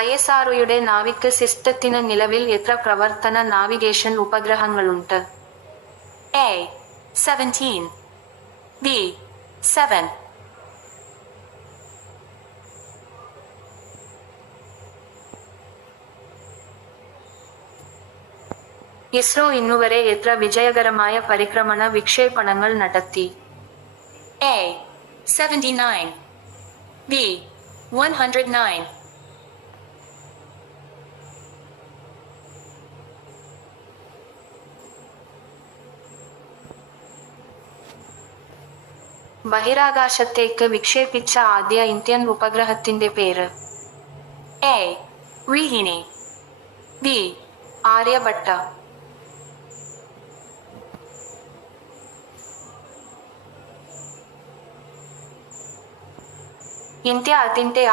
ISROയുടെ നാവിക് സിസ്റ്റത്തിന് നിലവിൽ എത്ര പ്രവർത്തന നാവിഗേഷൻ ഉപഗ്രഹങ്ങളുണ്ട്? A. 17 B. 7 ഇസ്രോ ഇന്നുവരെ എത്ര വിജയകരമായ പരിക്രമണ വിക്ഷേപണങ്ങൾ നടത്തി? A. 79 B. 109 ബഹിരാകാശത്തേക്ക് വിക്ഷേപിച്ച ആദ്യ ഇന്ത്യൻ ഉപഗ്രഹത്തിന്റെ പേര്? A. Rohini B. Aryabhata. India അതിന്റെ